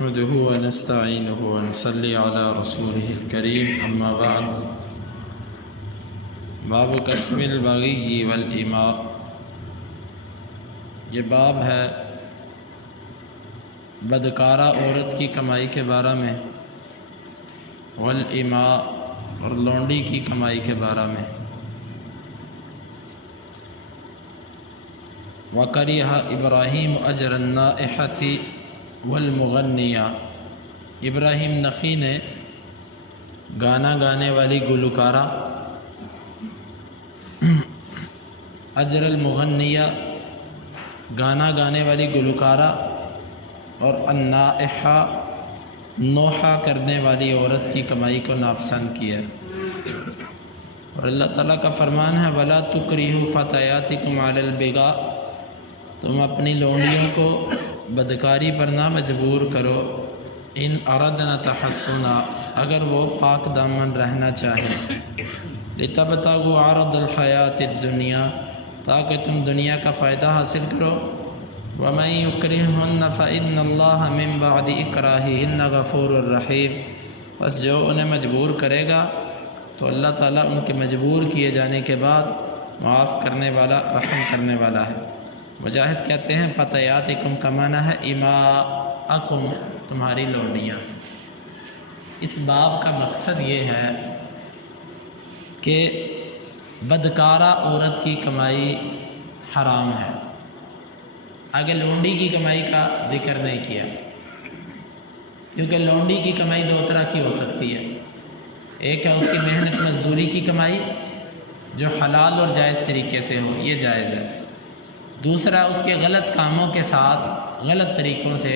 نحمده ونستعينه ونصلي على رسوله الكريم أما بعد باب قسم البغي والإماء، یہ باب ہے بدکارہ عورت کی کمائی کے بارے میں، والإماء اور لونڈی کی کمائی کے بارے میں۔ وَكَرِهَ إِبْرَاهِيمُ أَجْرَ النَّائِحَةِ والمغنیہ، ابراہیم نخعی نے گانا گانے والی گلوکارہ، اجر المغنیہ گانا گانے والی گلوکارہ، اور النائحہ نوحہ کرنے والی عورت کی کمائی کو ناپسند کیا۔ اور اللہ تعالیٰ کا فرمان ہے وَلَا تُكْرِهُ فَتَيَاتِكُمْ عَلَى الْبِغَاءِ، تم اپنی لونڈیوں کو بدکاری پر نہ مجبور کرو، ان اردنا تحسنا، اگر وہ پاک دامن رہنا چاہیں، لتبتغوا عرض الحیات الدنیا، تاکہ تم دنیا کا فائدہ حاصل کرو۔ ومن یکرہہن فإن اللہ من بعد اکراہہن غفور الرحیم، بس جو انہیں مجبور کرے گا تو اللہ تعالیٰ ان کے مجبور کیے جانے کے بعد معاف کرنے والا، رحم کرنے والا ہے۔ مجاہد کہتے ہیں فتیاتکم کا معنی ہے اماءکم، تمہاری لونڈیاں۔ اس باب کا مقصد یہ ہے کہ بدکارہ عورت کی کمائی حرام ہے۔ آگے لونڈی کی کمائی کا ذکر نہیں کیا، کیونکہ لونڈی کی کمائی دو طرح کی ہو سکتی ہے۔ ایک ہے اس کی محنت مزدوری کی کمائی جو حلال اور جائز طریقے سے ہو، یہ جائز ہے۔ دوسرا اس کے غلط کاموں کے ساتھ غلط طریقوں سے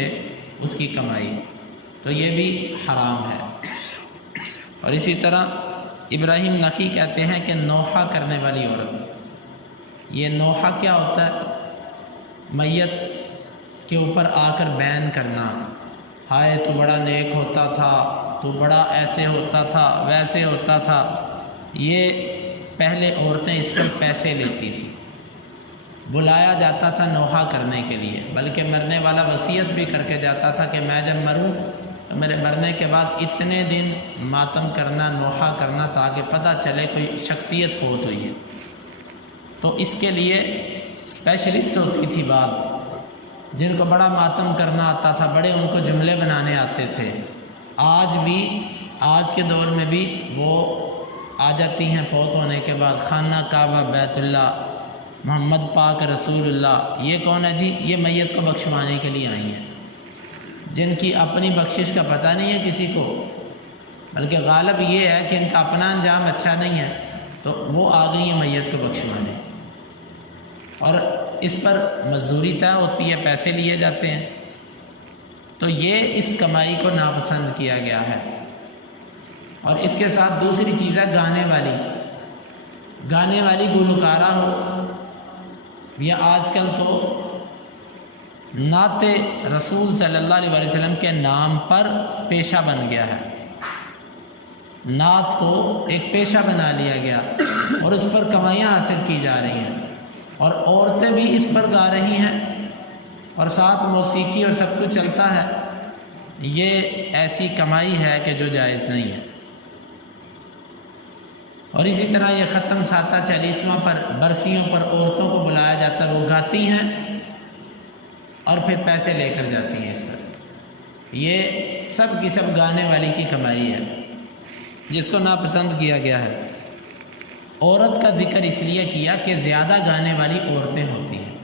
اس کی کمائی، تو یہ بھی حرام ہے۔ اور اسی طرح ابراہیم نخعی کہتے ہیں کہ نوحہ کرنے والی عورت، یہ نوحہ کیا ہوتا ہے؟ میت کے اوپر آ کر بیان کرنا، ہائے تو بڑا نیک ہوتا تھا، تو بڑا ایسے ہوتا تھا، ویسے ہوتا تھا۔ یہ پہلے عورتیں اس پر پیسے لیتی تھیں، بلایا جاتا تھا نوحہ کرنے کے لیے، بلکہ مرنے والا وصیت بھی کر کے جاتا تھا کہ میں جب مروں تو میرے مرنے کے بعد اتنے دن ماتم کرنا، نوحہ کرنا، تاکہ پتہ چلے کوئی شخصیت فوت ہوئی ہے۔ تو اس کے لیے اسپیشلسٹ ہوتی تھی بعض، جن کو بڑا ماتم کرنا آتا تھا، بڑے ان کو جملے بنانے آتے تھے۔ آج بھی، آج کے دور میں بھی وہ آ جاتی ہیں فوت ہونے کے بعد، خانہ کعبہ، بیت اللہ، محمد پاک رسول اللہ۔ یہ کون ہے جی؟ یہ میت کو بخشوانے کے لیے آئی ہیں، جن کی اپنی بخشش کا پتہ نہیں ہے کسی کو، بلکہ غالب یہ ہے کہ ان کا اپنا انجام اچھا نہیں ہے، تو وہ آ گئی ہیں میت کو بخشوانے، اور اس پر مزدوری طے ہوتی ہے، پیسے لیے جاتے ہیں۔ تو یہ اس کمائی کو ناپسند کیا گیا ہے۔ اور اس کے ساتھ دوسری چیز ہے گانے والی، گانے والی گلوکارہ ہو، یا آج کل تو نعت رسول صلی اللہ علیہ وسلم کے نام پر پیشہ بن گیا ہے، نعت کو ایک پیشہ بنا لیا گیا اور اس پر کمائیاں حاصل کی جا رہی ہیں، اور عورتیں بھی اس پر گا رہی ہیں، اور ساتھ موسیقی اور سب کچھ چلتا ہے۔ یہ ایسی کمائی ہے کہ جو جائز نہیں ہے۔ اور اسی طرح یہ ختم ساتہ 40واں پر، برسیوں پر عورتوں کو بلایا جاتا ہے، وہ گاتی ہیں اور پھر پیسے لے کر جاتی ہیں اس پر۔ یہ سب کی سب گانے والی کی کمائی ہے، جس کو ناپسند کیا گیا ہے۔ عورت کا ذکر اس لیے کیا کہ زیادہ گانے والی عورتیں ہوتی ہیں،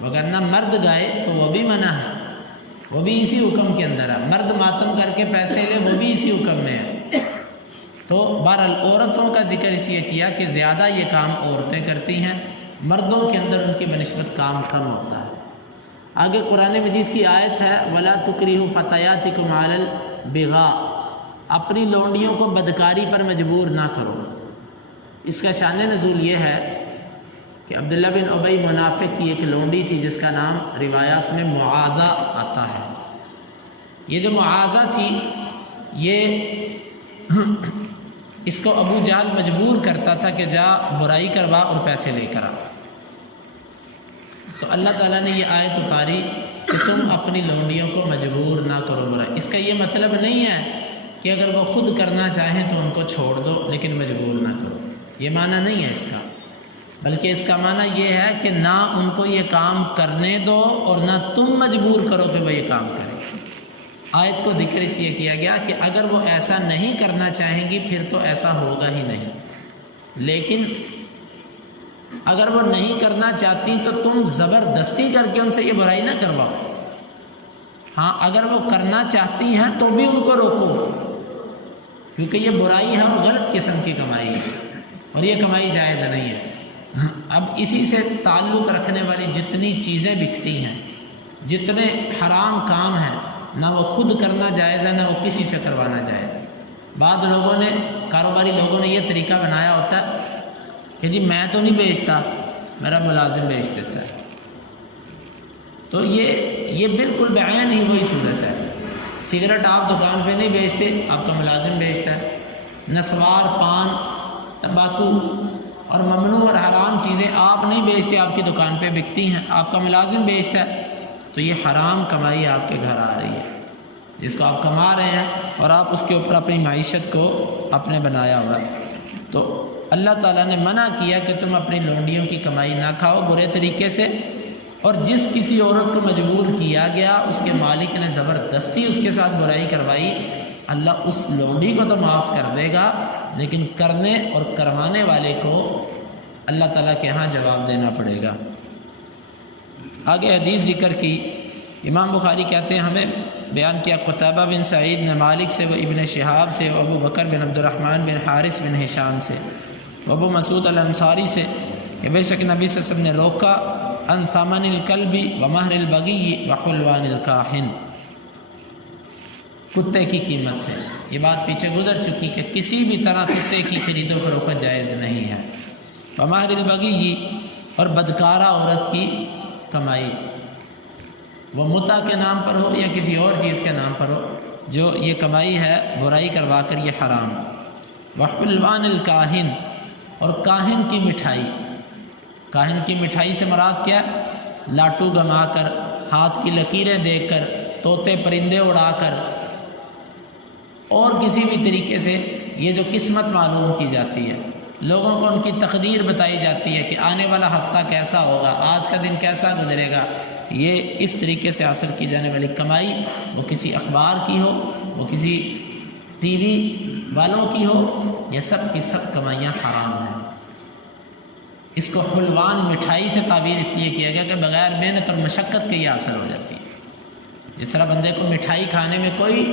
وگرنہ مرد گائے تو وہ بھی منع ہے، وہ بھی اسی حکم کے اندر ہے۔ مرد ماتم کر کے پیسے لے، وہ بھی اسی حکم میں ہے۔ تو بہرحال عورتوں کا ذکر اس لیے کیا کہ زیادہ یہ کام عورتیں کرتی ہیں، مردوں کے اندر ان کی بنسبت کام کم ہوتا ہے۔ آگے قرآن مجید کی آیت ہے وَلَا تُكْرِهُ فَتَيَاتِكُمْ عَلَى الْبِغَاءِ، اپنی لونڈیوں کو بدکاری پر مجبور نہ کرو۔ اس کا شان نزول یہ ہے کہ عبداللہ بن ابی منافق کی ایک لونڈی تھی جس کا نام روایات میں معاذہ آتا ہے۔ یہ جو معاذہ تھی، یہ اس کو ابو جہل مجبور کرتا تھا کہ جا برائی کروا اور پیسے لے کر آ۔ تو اللہ تعالیٰ نے یہ آیت اتاری کہ تم اپنی لونڈیوں کو مجبور نہ کرو برائی۔ اس کا یہ مطلب نہیں ہے کہ اگر وہ خود کرنا چاہیں تو ان کو چھوڑ دو لیکن مجبور نہ کرو، یہ معنی نہیں ہے اس کا، بلکہ اس کا معنی یہ ہے کہ نہ ان کو یہ کام کرنے دو اور نہ تم مجبور کرو کہ وہ یہ کام کریں۔ آیت کو ذکر اس لیے کیا گیا کہ اگر وہ ایسا نہیں کرنا چاہیں گی پھر تو ایسا ہوگا ہی نہیں، لیکن اگر وہ نہیں کرنا چاہتی تو تم زبردستی کر کے ان سے یہ برائی نہ کرواؤ۔ ہاں اگر وہ کرنا چاہتی ہیں تو بھی ان کو روکو، کیونکہ یہ برائی ہے اور غلط قسم کی کمائی ہے اور یہ کمائی جائز نہیں ہے۔ اب اسی سے تعلق رکھنے والی جتنی چیزیں بکتی ہیں، جتنے حرام کام ہیں، نہ وہ خود کرنا جائز ہے نہ وہ کسی سے کروانا جائز ہے۔ بعض لوگوں نے، کاروباری لوگوں نے یہ طریقہ بنایا ہوتا ہے کہ جی میں تو نہیں بیچتا، میرا ملازم بیچ دیتا ہے، تو یہ بالکل بعین ہی وہی صورت ہے۔ سگریٹ آپ دکان پہ نہیں بیچتے، آپ کا ملازم بیچتا ہے۔ نسوار، پان، تمباکو اور ممنوع اور حرام چیزیں آپ نہیں بیچتے، آپ کی دکان پہ بکتی ہیں، آپ کا ملازم بیچتا ہے، تو یہ حرام کمائی آپ کے گھر آ رہی ہے جس کو آپ کما رہے ہیں اور آپ اس کے اوپر اپنی معیشت کو اپنے بنایا ہوا ہے۔ تو اللہ تعالیٰ نے منع کیا کہ تم اپنی لونڈیوں کی کمائی نہ کھاؤ برے طریقے سے، اور جس کسی عورت کو مجبور کیا گیا اس کے مالک نے زبردستی اس کے ساتھ برائی کروائی، اللہ اس لونڈی کو تو معاف کر دے گا لیکن کرنے اور کروانے والے کو اللہ تعالیٰ کے ہاں جواب دینا پڑے گا۔ آگے حدیث ذکر کی، امام بخاری کہتے ہیں ہمیں بیان کیا قتیبہ بن سعید نے مالک سے، وہ ابن شہاب سے، وہ ابو بکر بن عبد الرحمن بن حارث بن ہشام سے، وہ ابو مسعود الانصاری سے کہ بے شک نبی صلی اللہ علیہ وسلم نے روکا ان ثمن الکلب و مہر البغی و حلوان الکاہن، کتے کی قیمت سے۔ یہ بات پیچھے گزر چکی کہ کسی بھی طرح کتے کی خرید و فروخت جائز نہیں ہے۔ و مہر البغی، اور بدکارہ عورت کی کمائی، وہ متع کے نام پر ہو یا کسی اور چیز کے نام پر ہو، جو یہ کمائی ہے برائی کروا کر یہ حرام۔ وحلوان الکاہن، اور کاہن کی مٹھائی۔ کاہن کی مٹھائی سے مراد کیا؟ لاٹو گما کر، ہاتھ کی لکیریں دیکھ کر، طوطے پرندے اڑا کر، اور کسی بھی طریقے سے یہ جو قسمت معلوم کی جاتی ہے، لوگوں کو ان کی تقدیر بتائی جاتی ہے کہ آنے والا ہفتہ کیسا ہوگا، آج کا دن کیسا گزرے گا، یہ اس طریقے سے حاصل کی جانے والی کمائی، وہ کسی اخبار کی ہو، وہ کسی ٹی وی والوں کی ہو، یہ سب کی سب کمائیاں حرام ہیں۔ اس کو حلوان مٹھائی سے تعبیر اس لیے کیا گیا کہ بغیر محنت اور مشقت کے یہ حاصل ہو جاتی ہے۔ جس طرح بندے کو مٹھائی کھانے میں کوئی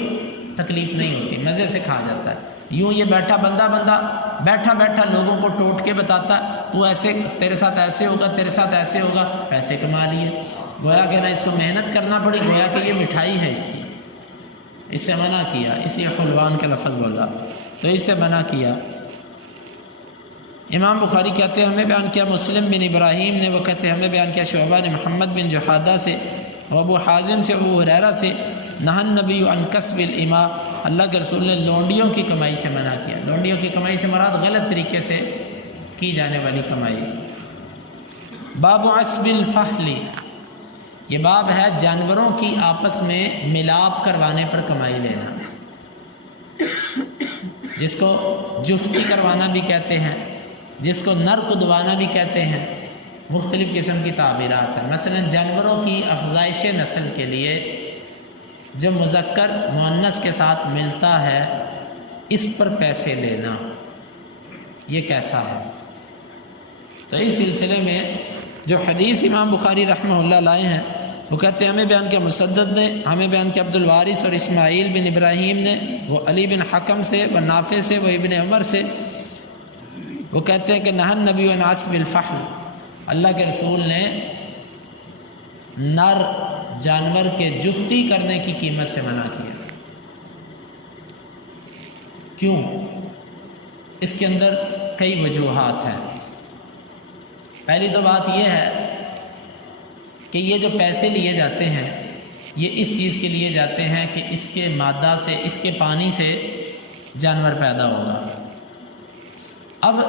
تکلیف نہیں ہوتی، مزے سے کھا جاتا ہے، یوں یہ بیٹھا بندہ بیٹھا بیٹھا لوگوں کو ٹوٹ کے بتاتا ہے تو ایسے، تیرے ساتھ ایسے ہوگا، تیرے ساتھ ایسے ہوگا، پیسے کما لیے، گویا کہ نہ اس کو محنت کرنا پڑی، گویا کہ یہ مٹھائی ہے اس کی، اس سے منع کیا، اس لیے حلوان کا لفظ بولا، تو اس سے منع کیا۔ امام بخاری کہتے ہیں ہمیں بیان کیا مسلم بن ابراہیم نے، وہ کہتے ہیں ہمیں بیان کیا شعبہ نے محمد بن جحادہ سے، ابو حازم سے، ابو ہریرہ سے، نہى النبی عن کسب الاماء، اللہ کے رسول نے لونڈیوں کی کمائی سے منع کیا۔ لونڈیوں کی کمائی سے مراد غلط طریقے سے کی جانے والی کمائی۔ باب عصب الفحل، یہ باب ہے جانوروں کی آپس میں ملاپ کروانے پر کمائی لینا، جس کو جفتی کروانا بھی کہتے ہیں، جس کو نر کدوانا بھی کہتے ہیں، مختلف قسم کی تعبیرات ہیں۔ مثلا جانوروں کی افزائش نسل کے لیے جو مذکر مؤنث کے ساتھ ملتا ہے اس پر پیسے لینا، یہ کیسا ہے؟ تو اس سلسلے میں جو حدیث امام بخاری رحمہ اللہ لائے ہیں وہ کہتے ہیں ہمیں بیان کیا مسدد نے، ہمیں بیان کیا عبد الوارث اور اسماعیل بن ابراہیم نے، وہ علی بن حکم سے، وہ نافع سے، وہ ابن عمر سے، وہ کہتے ہیں کہ نہى النبی عن عصب الفحل، اللہ کے رسول نے نر جانور کے جفتی کرنے کی قیمت سے منع کیا۔ کیوں؟ اس کے اندر کئی وجوہات ہیں۔ پہلی تو بات یہ ہے کہ یہ جو پیسے لیے جاتے ہیں یہ اس چیز کے لیے جاتے ہیں کہ اس کے مادہ سے، اس کے پانی سے جانور پیدا ہوگا۔ اب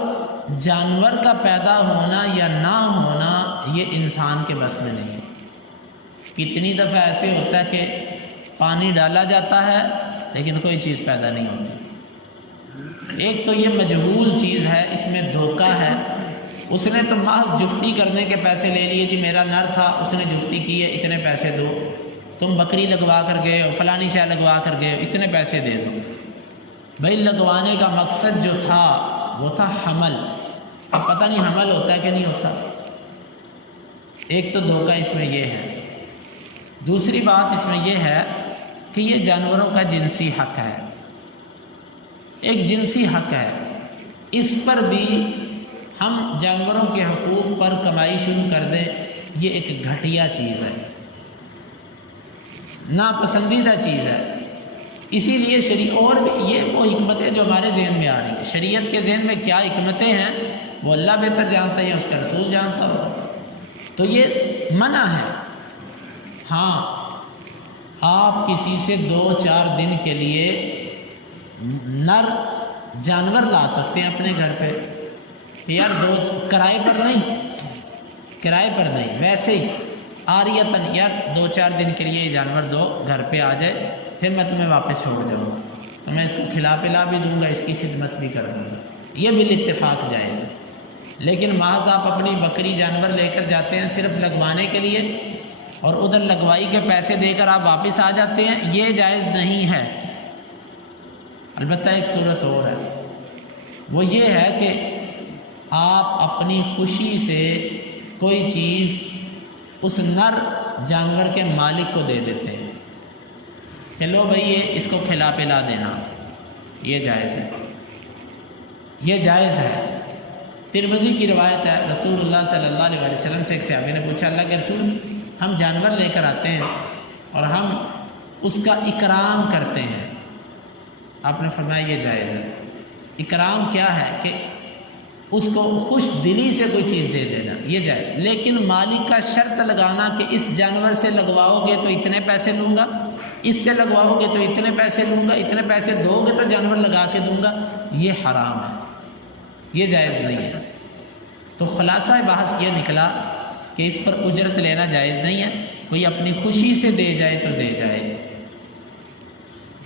جانور کا پیدا ہونا یا نہ ہونا یہ انسان کے بس میں نہیں ہے، کتنی دفعہ ایسے ہوتا ہے کہ پانی ڈالا جاتا ہے لیکن کوئی چیز پیدا نہیں ہوتی۔ ایک تو یہ مجہول چیز ہے، اس میں دھوکہ ہے۔ اس نے تو محض جفتی کرنے کے پیسے لے لیے، جی میرا نر تھا، اس نے جفتی کی ہے، اتنے پیسے دو، تم بکری لگوا کر گئے ہو، فلانی شے لگوا کر گئے ہو، اتنے پیسے دے دو۔ بھائی لگوانے کا مقصد جو تھا وہ تھا حمل، اب پتہ نہیں حمل ہوتا ہے کہ نہیں ہوتا۔ ایک تو دھوکہ اس میں یہ ہے۔ دوسری بات اس میں یہ ہے کہ یہ جانوروں کا جنسی حق ہے، ایک جنسی حق ہے، اس پر بھی ہم جانوروں کے حقوق پر کمائی شروع کر دیں، یہ ایک گھٹیا چیز ہے، ناپسندیدہ چیز ہے۔ اسی لیے اور بھی یہ وہ حکمتیں جو ہمارے ذہن میں آ رہی ہیں، شریعت کے ذہن میں کیا حکمتیں ہیں وہ اللہ بہتر جانتا ہے، اس کا رسول جانتا ہوگا۔ تو یہ منع ہے۔ ہاں آپ کسی سے 2-4 دن کے لیے نر جانور لا سکتے ہیں اپنے گھر پہ، کہ یار کرائے پر نہیں، ویسے ہی عاریتاً، یار 2-4 دن کے لیے یہ جانور دو، گھر پہ آ جائے، پھر میں تمہیں واپس چھوڑ جاؤں گا، تو میں اس کو کھلا پلا بھی دوں گا، اس کی خدمت بھی کر دوں گا، یہ بالاتفاق جائز ہے۔ لیکن محض آپ اپنی بکری جانور لے کر جاتے ہیں صرف لگوانے کے لیے، اور ادھر لگوائی کے پیسے دے کر آپ واپس آ جاتے ہیں، یہ جائز نہیں ہے۔ البتہ ایک صورت اور ہے، وہ یہ ہے کہ آپ اپنی خوشی سے کوئی چیز اس نر جانور کے مالک کو دے دیتے ہیں کہ لو بھائی یہ اس کو کھلا پلا دینا، یہ جائز ہے، یہ جائز ہے۔ ترمذی کی روایت ہے، رسول اللہ صلی اللہ علیہ وسلم سے ایک صحابی نے پوچھا، اللہ کے رسول ہم جانور لے کر آتے ہیں اور ہم اس کا اکرام کرتے ہیں، آپ نے فرمایا یہ جائز ہے۔ اکرام کیا ہے کہ اس کو خوش دلی سے کوئی چیز دے دینا، یہ جائز، لیکن مالک کا شرط لگانا کہ اس جانور سے لگواؤ گے تو اتنے پیسے لوں گا، اس سے لگواؤ گے تو اتنے پیسے لوں گا، اتنے پیسے دو گے تو جانور لگا کے دوں گا، یہ حرام ہے، یہ جائز نہیں ہے۔ تو خلاصہ بحث یہ نکلا کہ اس پر اجرت لینا جائز نہیں ہے، کوئی اپنی خوشی سے دے جائے تو دے جائے،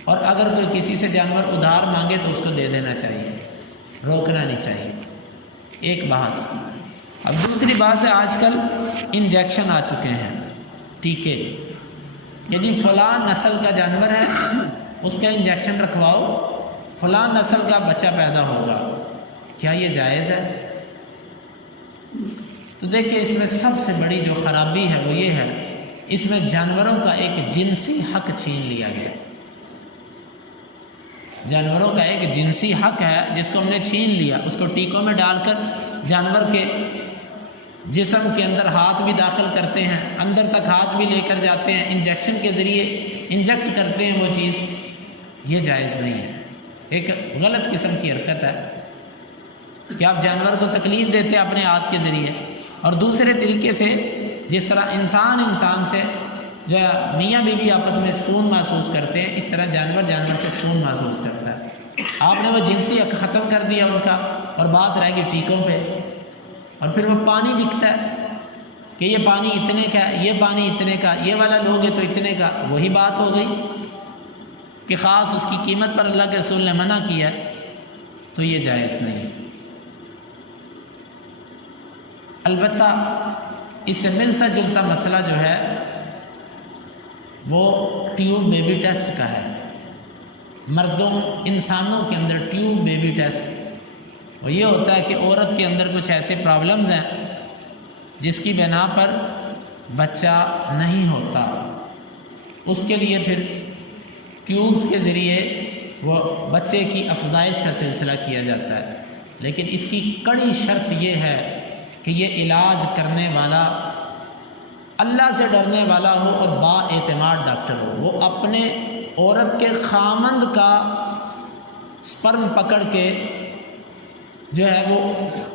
اور اگر کوئی کسی سے جانور ادھار مانگے تو اس کو دے دینا چاہیے، روکنا نہیں چاہیے۔ ایک بحث۔ اب دوسری بات ہے، آج کل انجیکشن آ چکے ہیں، ٹیکے، یعنی فلاں نسل کا جانور ہے اس کا انجیکشن رکھواؤ، فلاں نسل کا بچہ پیدا ہوگا، کیا یہ جائز ہے؟ تو دیکھیں اس میں سب سے بڑی جو خرابی ہے وہ یہ ہے، اس میں جانوروں کا ایک جنسی حق چھین لیا گیا، جانوروں کا ایک جنسی حق ہے جس کو ہم نے چھین لیا، اس کو ٹیکوں میں ڈال کر جانور کے جسم کے اندر ہاتھ بھی داخل کرتے ہیں، اندر تک ہاتھ بھی لے کر جاتے ہیں، انجیکشن کے ذریعے انجیکٹ کرتے ہیں وہ چیز، یہ جائز نہیں ہے، ایک غلط قسم کی حرکت ہے کہ آپ جانور کو تکلیف دیتے ہیں اپنے ہاتھ کے ذریعے، اور دوسرے طریقے سے جس طرح انسان سے جو میاں بیوی آپس میں سکون محسوس کرتے ہیں، اس طرح جانور سے سکون محسوس کرتا ہے۔ آپ نے وہ جنسی حق ختم کر دیا ان کا، اور بات رہ گئی ٹیکوں پہ، اور پھر وہ پانی بکتا ہے کہ یہ پانی اتنے کا ہے، یہ پانی اتنے کا، یہ والا لوگے تو اتنے کا، وہی بات ہو گئی کہ خاص اس کی قیمت پر اللہ کے رسول نے منع کیا، تو یہ جائز نہیں۔ البتہ اس سے ملتا جلتا مسئلہ جو ہے وہ ٹیوب بیبی ٹیسٹ کا ہے، مردوں انسانوں کے اندر ٹیوب بیبی ٹیسٹ، اور یہ ہوتا ہے کہ عورت کے اندر کچھ ایسے پرابلمز ہیں جس کی بنا پر بچہ نہیں ہوتا، اس کے لیے پھر ٹیوبز کے ذریعے وہ بچے کی افزائش کا سلسلہ کیا جاتا ہے، لیکن اس کی کڑی شرط یہ ہے کہ یہ علاج کرنے والا اللہ سے ڈرنے والا ہو اور با اعتماد ڈاکٹر ہو، وہ اپنے عورت کے خامند کا سپرم پکڑ کے جو ہے وہ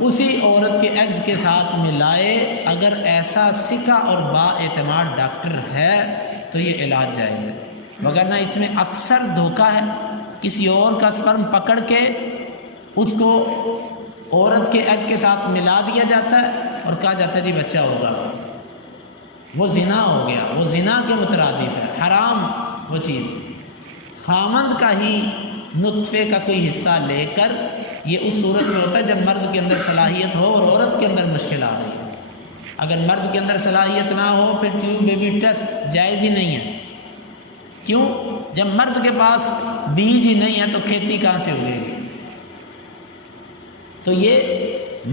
اسی عورت کے ایگز کے ساتھ ملائے، اگر ایسا سکا اور با اعتماد ڈاکٹر ہے تو یہ علاج جائز ہے، وگرنہ اس میں اکثر دھوکہ ہے، کسی اور کا سپرم پکڑ کے اس کو عورت کے ایگ کے ساتھ ملا دیا جاتا ہے اور کہا جاتا ہے جی بچہ ہوگا، وہ زنا ہو گیا، وہ زنا کے مترادف ہے، حرام وہ چیز۔ خامند کا ہی نطفے کا کوئی حصہ لے کر، یہ اس صورت میں ہوتا ہے جب مرد کے اندر صلاحیت ہو اور عورت کے اندر مشکل آ رہی ہے۔ اگر مرد کے اندر صلاحیت نہ ہو پھر ٹیوب بیبی ٹیسٹ جائز ہی نہیں ہے۔ کیوں؟ جب مرد کے پاس بیج ہی نہیں ہے تو کھیتی کہاں سے ہوگی؟ تو یہ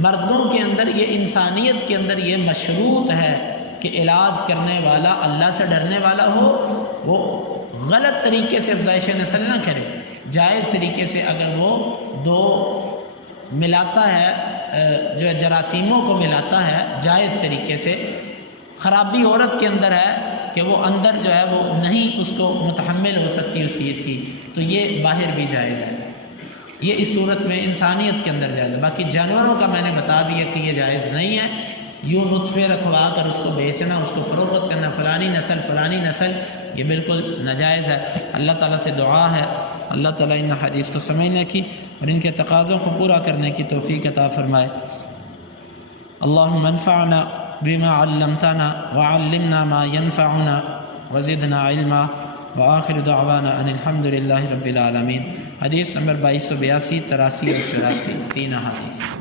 مردوں کے اندر، یہ انسانیت کے اندر یہ مشروط ہے کہ علاج کرنے والا اللہ سے ڈرنے والا ہو، وہ غلط طریقے سے افزائش نسل نہ کرے، جائز طریقے سے اگر وہ دو ملاتا ہے، جو ہے جراثیموں کو ملاتا ہے جائز طریقے سے۔ خرابی عورت کے اندر ہے کہ وہ اندر جو ہے وہ نہیں اس کو متحمل ہو سکتی اس چیز کی، تو یہ باہر بھی جائز ہے۔ یہ اس صورت میں انسانیت کے اندر جائز ہے۔ باقی جانوروں کا میں نے بتا دیا کہ یہ جائز نہیں ہے، یوں نطفے رکھوا کر اس کو بیچنا، اس کو فروخت کرنا، فلانی نسل، یہ بالکل ناجائز ہے۔ اللہ تعالیٰ سے دعا ہے اللہ تعالیٰ ان حدیث کو سمجھنے کی اور ان کے تقاضوں کو پورا کرنے کی توفیق عطا فرمائے۔ اللہم انفعنا بما علمتنا وعلمنا ما ينفعنا وزدنا علما وآخر دعوانا ان الحمد للہ رب العالمین۔ حدیث نمبر 2282، 83 اور 84، 3 احادیث۔